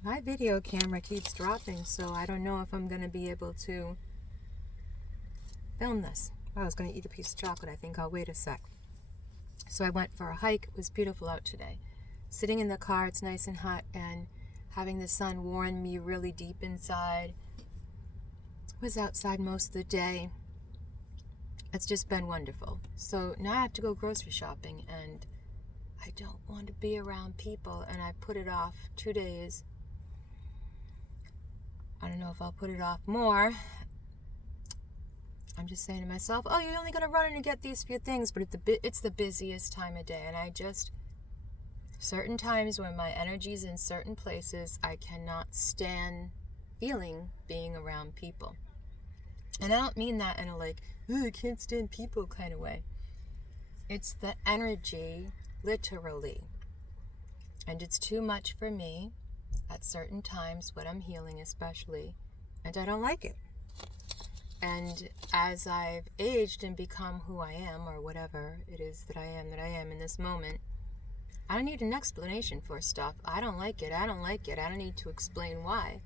My video camera keeps dropping, so I don't know if I'm going to be able to film this. I was going to eat a piece of chocolate. I think I'll wait a sec. So I went for a hike. It was beautiful out today. Sitting in the car, it's nice and hot, and having the sun warm me really deep inside. Was outside most of the day. It's just been wonderful. So now I have to go grocery shopping, and I don't want to be around people, and I put it off 2 days. I don't know if I'll put it off more. I'm just saying to myself, oh, you're only going to run in and get these few things, but it's the busiest time of day, and certain times when my energy's in certain places, I cannot stand being around people. And I don't mean that in a like, ooh, I can't stand people kind of way. It's the energy, literally. And it's too much for me at certain times when I'm healing especially, and I don't like it. And as I've aged and become who I am, or whatever it is that I am in this moment, I don't need an explanation for stuff. I don't like it. I don't need to explain why.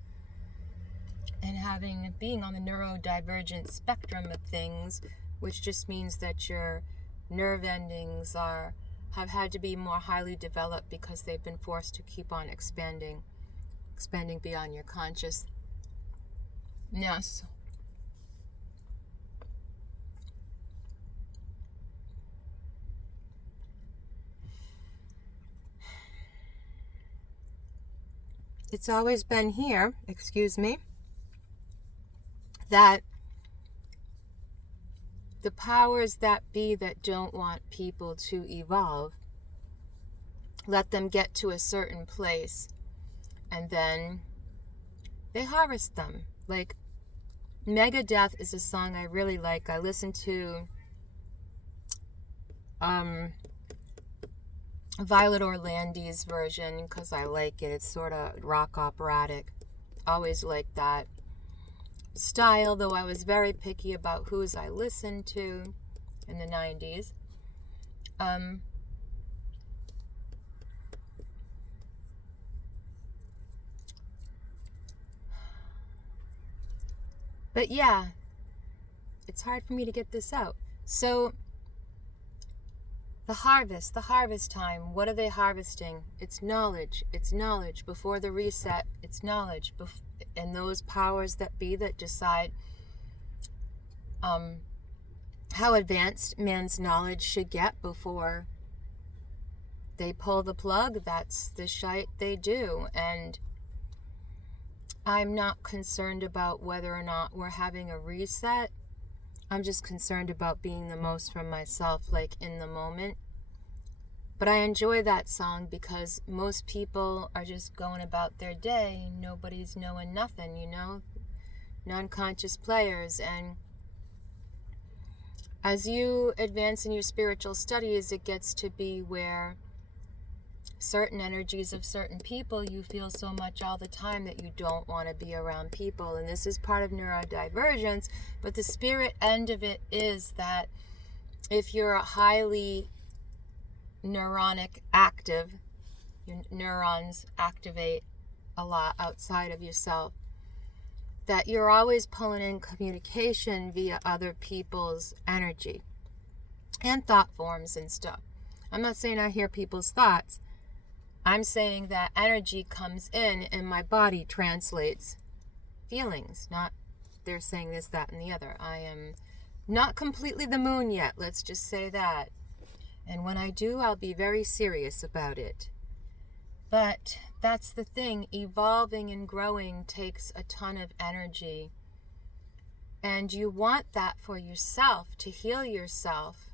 And being on the neurodivergent spectrum of things, which just means that your nerve endings have had to be more highly developed because they've been forced to keep on expanding beyond your consciousness. It's always been here, that the powers that be that don't want people to evolve, let them get to a certain place, and then they harvest them. Like, Megadeth is a song I really like. I listen to Violet Orlandi's version because I like it. It's sort of rock operatic. Always liked that style, though I was very picky about whose I listened to in the 90s. But yeah, it's hard for me to get this out. So the harvest time, what are they harvesting? It's knowledge. Before the reset, it's knowledge. And those powers that be that decide how advanced man's knowledge should get before they pull the plug, that's the shite they do. And I'm not concerned about whether or not we're having a reset. I'm just concerned about being the most from myself, like in the moment. But I enjoy that song because most people are just going about their day. Nobody's knowing nothing, non-conscious players. And as you advance in your spiritual studies, it gets to be where certain energies of certain people, you feel so much all the time that you don't want to be around people. And this is part of neurodivergence, but the spirit end of it is that if you're a highly neuronic active, your neurons activate a lot outside of yourself, that you're always pulling in communication via other people's energy and thought forms and stuff. I'm not saying I hear people's thoughts. I'm saying that energy comes in and my body translates feelings. Not they're saying this, that, and the other. I am not completely the moon yet. Let's just say that. And when I do, I'll be very serious about it. But that's the thing. Evolving and growing takes a ton of energy. And you want that for yourself, to heal yourself,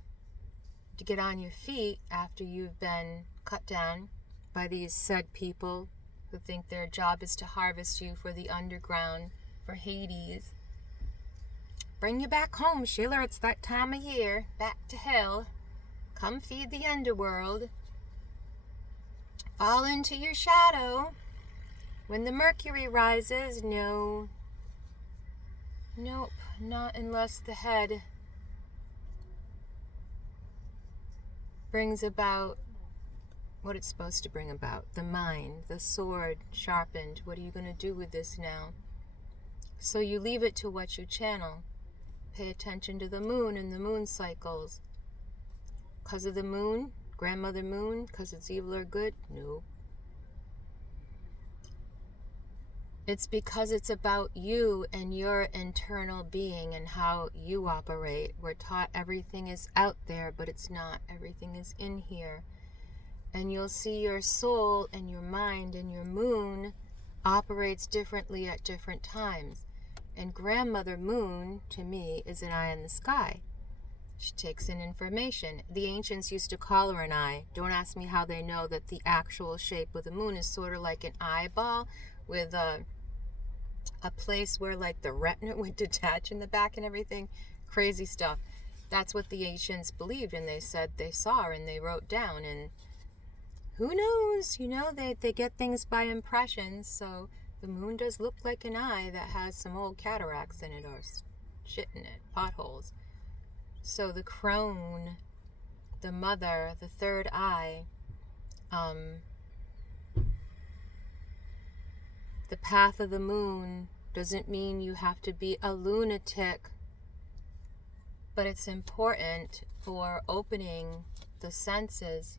to get on your feet after you've been cut down by these said people who think their job is to harvest you for the underground, for Hades. Bring you back home, Sheila. It's that time of year. Back to hell. Come feed the underworld. Fall into your shadow. When the mercury rises, no. Nope, not unless the head brings about what it's supposed to bring about. The mind, the sword sharpened. What are you going to do with this now? So you leave it to what you channel. Pay attention to the moon and the moon cycles. Because of the moon, grandmother moon, because it's evil or good? No. It's because it's about you and your internal being and how you operate. We're taught everything is out there, but it's not. Everything is in here. And you'll see your soul and your mind and your moon operates differently at different times. And grandmother moon, to me, is an eye in the sky. She takes in information. The ancients used to call her an eye. Don't ask me how they know that the actual shape of the moon is sort of like an eyeball with a place where like the retina would detach in the back and everything. Crazy stuff. That's what the ancients believed, and they said they saw and they wrote down. And who knows, they get things by impressions. So the moon does look like an eye that has some old cataracts in it or shit in it, potholes. So the crone, the mother, the third eye, the path of the moon doesn't mean you have to be a lunatic, but it's important for opening the senses.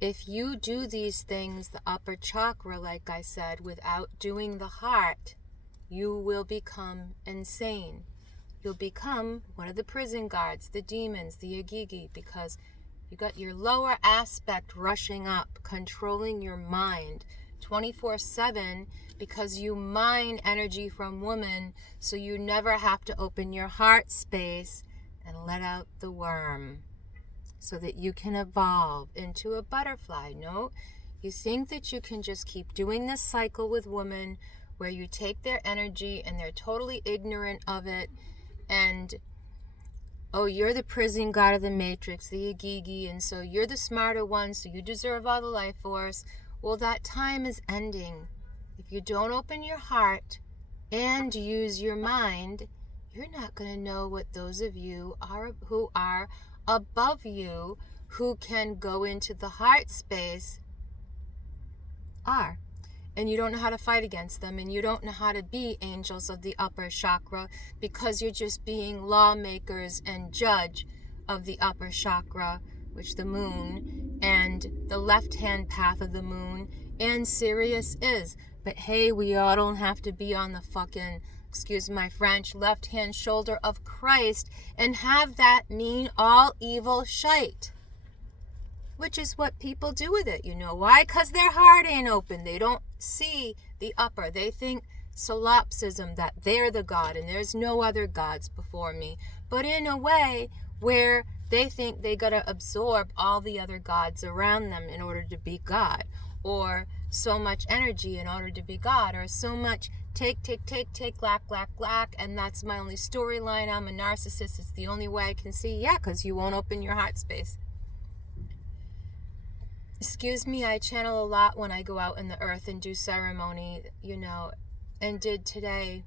If you do these things, the upper chakra, like I said, without doing the heart, you will become insane. You'll become one of the prison guards, the demons, the agigi, because you got your lower aspect rushing up, controlling your mind 24/7, because you mine energy from woman, so you never have to open your heart space and let out the worm so that you can evolve into a butterfly. No, you think that you can just keep doing this cycle with women where you take their energy and they're totally ignorant of it, and oh, you're the prison god of the matrix, the agigi, and so you're the smarter one, so you deserve all the life force. Well, that time is ending. If you don't open your heart and use your mind, you're not going to know what those of you are who are above you, who can go into the heart space, are. And you don't know how to fight against them, and you don't know how to be angels of the upper chakra, because you're just being lawmakers and judge of the upper chakra, which the moon and the left-hand path of the moon and Sirius is. But hey, we all don't have to be on the fucking, excuse my French, left-hand shoulder of Christ and have that mean all evil shite. Which is what people do with it. You know why? Because their heart ain't open. They don't see the upper. They think solipsism, that they're the God and there's no other gods before me. But in a way where they think they got to absorb all the other gods around them in order to be God. Or so much energy in order to be God. Or so much take, lack. And that's my only storyline. I'm a narcissist. It's the only way I can see. Yeah, because you won't open your heart space. Excuse me, I channel a lot when I go out in the earth and do ceremony, and did today,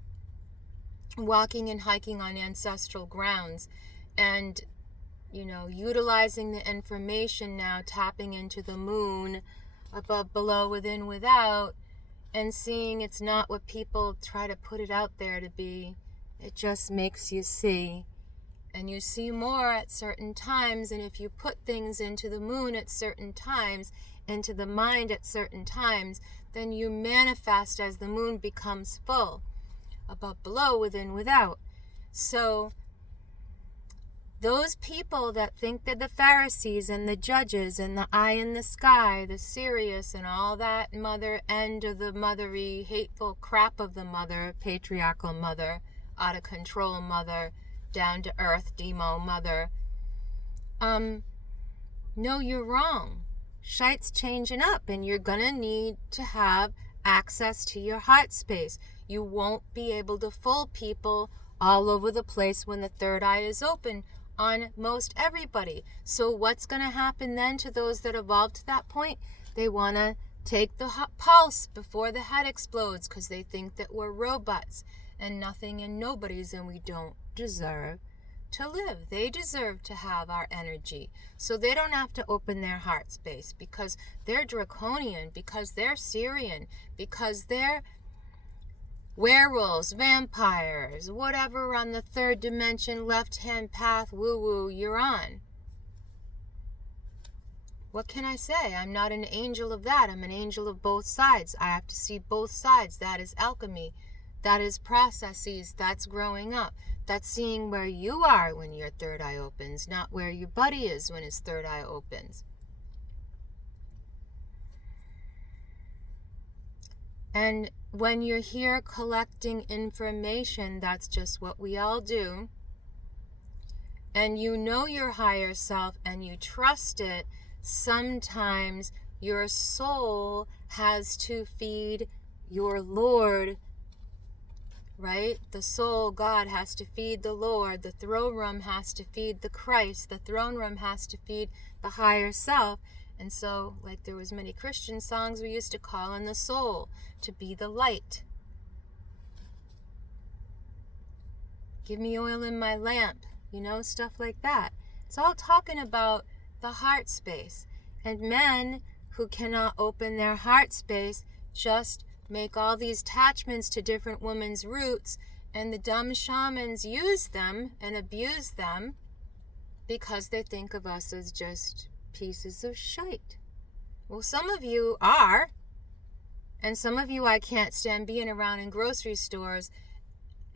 walking and hiking on ancestral grounds, and, utilizing the information now, tapping into the moon, above, below, within, without, and seeing it's not what people try to put it out there to be. It just makes you see. And you see more at certain times, and if you put things into the moon at certain times, into the mind at certain times, then you manifest as the moon becomes full, above, below, within, without. So those people that think they're the Pharisees and the judges and the eye in the sky, the Sirius and all that mother end of the mothery, hateful crap of the mother, patriarchal mother, out of control mother, down to earth, demo mother. No, you're wrong. Shite's changing up, and you're gonna need to have access to your heart space. You won't be able to fool people all over the place when the third eye is open on most everybody. So what's gonna happen then to those that evolved to that point? They wanna take the pulse before the head explodes because they think that we're robots and nothing and nobodies, and we don't deserve to live. They deserve to have our energy. So they don't have to open their heart space because they're draconian, because they're Syrian, because they're werewolves, vampires, whatever on the third dimension, left-hand path, woo-woo you're on. What can I say? I'm not an angel of that. I'm an angel of both sides. I have to see both sides. That is alchemy. That is processes. That's growing up. That's seeing where you are when your third eye opens, not where your buddy is when his third eye opens. And when you're here collecting information, that's just what we all do. And you know your higher self and you trust it. Sometimes your soul has to feed your Lord, right? The soul, God, has to feed the Lord. The throne room has to feed the Christ. The throne room has to feed the higher self. And so, like there was many Christian songs we used to call on the soul to be the light. Give me oil in my lamp, stuff like that. It's all talking about the heart space. And men who cannot open their heart space just make all these attachments to different women's roots, and the dumb shamans use them and abuse them because they think of us as just pieces of shite. Well, some of you are, and some of you I can't stand being around in grocery stores,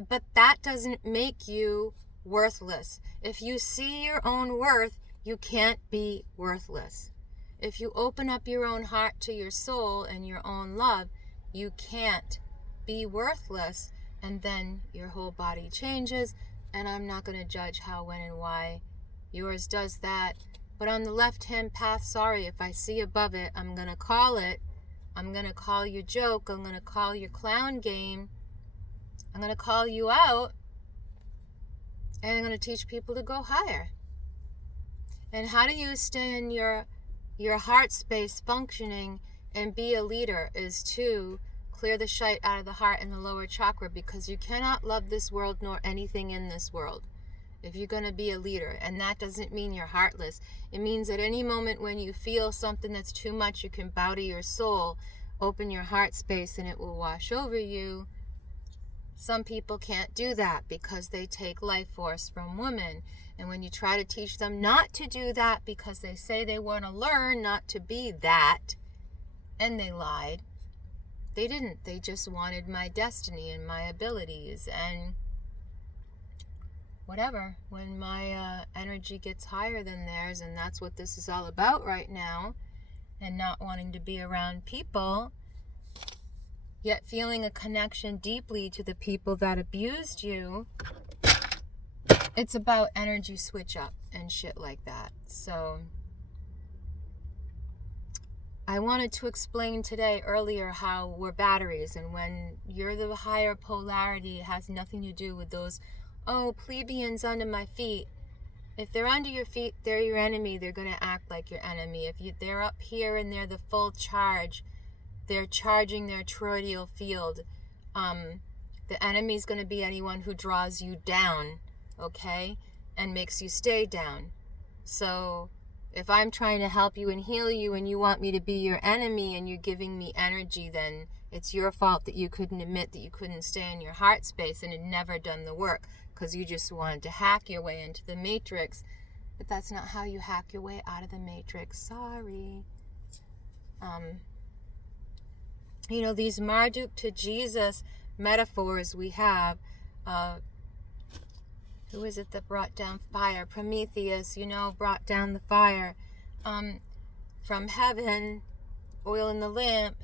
but that doesn't make you worthless. If you see your own worth, you can't be worthless. If you open up your own heart to your soul and your own love, you can't be worthless, and then your whole body changes. And I'm not going to judge how, when, and why yours does that. But on the left-hand path, sorry, if I see above it, I'm going to call it. I'm going to call your joke. I'm going to call your clown game. I'm going to call you out. And I'm going to teach people to go higher. And how do you stay in your heart space functioning and be a leader is to clear the shite out of the heart and the lower chakra, because you cannot love this world nor anything in this world if you're going to be a leader. And that doesn't mean you're heartless. It means at any moment when you feel something that's too much, you can bow to your soul, open your heart space, and it will wash over you. Some people can't do that because they take life force from women. And when you try to teach them not to do that because they say they want to learn not to be that, and they lied. They didn't. They just wanted my destiny and my abilities and whatever. When my energy gets higher than theirs, and that's what this is all about right now, and not wanting to be around people, yet feeling a connection deeply to the people that abused you, it's about energy switch up and shit like that. So I wanted to explain today earlier how we're batteries, and when you're the higher polarity, it has nothing to do with those, plebeians under my feet. If they're under your feet, they're your enemy. They're going to act like your enemy. If they're up here and they're the full charge, they're charging their toroidal field. The enemy's going to be anyone who draws you down, okay, and makes you stay down. So if I'm trying to help you and heal you and you want me to be your enemy and you're giving me energy, then it's your fault that you couldn't admit that you couldn't stay in your heart space and had never done the work because you just wanted to hack your way into the matrix. But that's not how you hack your way out of the matrix. Sorry. These Marduk to Jesus metaphors we have, who is it that brought down fire? Prometheus, brought down the fire from heaven, oil in the lamp.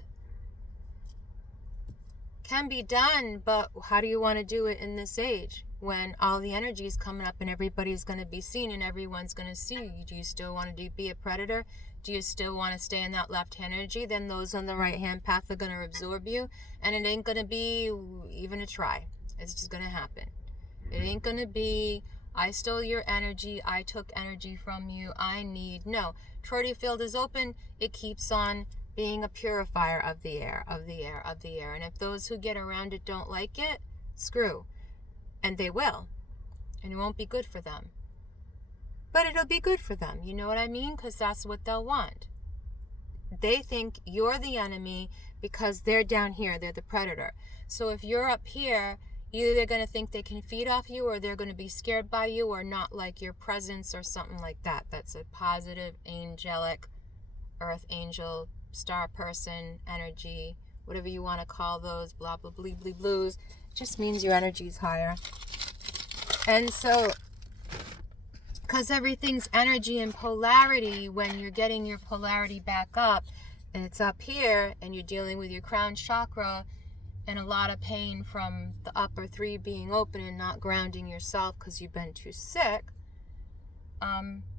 Can be done, but how do you want to do it in this age when all the energy is coming up and everybody's going to be seen and everyone's going to see you? Do you still want to be a predator? Do you still want to stay in that left-hand energy? Then those on the right-hand path are going to absorb you, and it ain't going to be even a try. It's just going to happen. It ain't going to be, I stole your energy, I took energy from you, no. Toroidal field is open, it keeps on being a purifier of the air. And if those who get around it don't like it, screw. And they will. And it won't be good for them. But it'll be good for them. You know what I mean? Because that's what they'll want. They think you're the enemy because they're down here. They're the predator. So if you're up here, either they're going to think they can feed off you, or they're going to be scared by you, or not like your presence, or something like that. That's a positive, angelic, earth angel, star person, energy, whatever you want to call those, blah, blah, blee, blee, blues. It just means your energy's higher. And so, because everything's energy and polarity, when you're getting your polarity back up, and it's up here, and you're dealing with your crown chakra, and a lot of pain from the upper three being open and not grounding yourself because you've been too sick,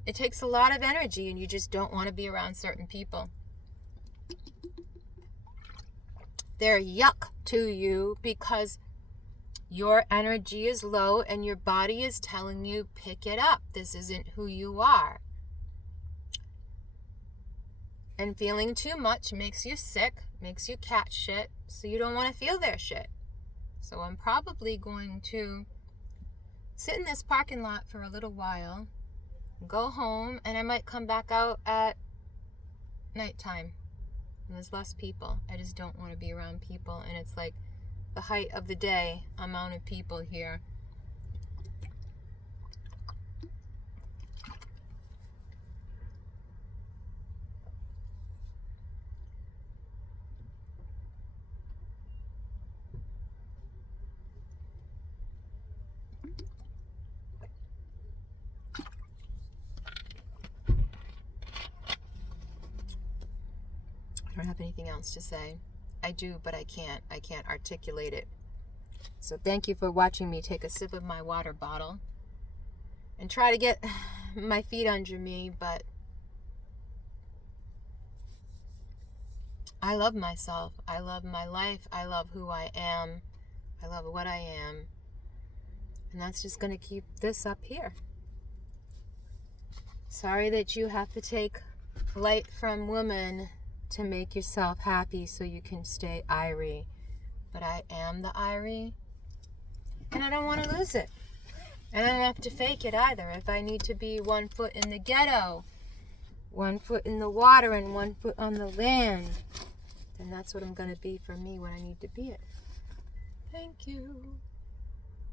it takes a lot of energy, and you just don't want to be around certain people. They're yuck to you because your energy is low and your body is telling you, pick it up. This isn't who you are. And feeling too much makes you sick, makes you cat shit, so you don't want to feel their shit. So I'm probably going to sit in this parking lot for a little while, go home, and I might come back out at nighttime when there's less people. I just don't want to be around people, and it's like the height of the day amount of people here. I don't have anything else to say. I do, but I can't articulate it. So thank you for watching me take a sip of my water bottle and try to get my feet under me, but I love myself. I love my life. I love who I am. I love what I am. And that's just going to keep this up here. Sorry that you have to take light from woman to make yourself happy so you can stay Irie. But I am the Irie, and I don't want to lose it. And I don't have to fake it either. If I need to be 1 foot in the ghetto, 1 foot in the water, and 1 foot on the land, then that's what I'm going to be for me when I need to be it. Thank you.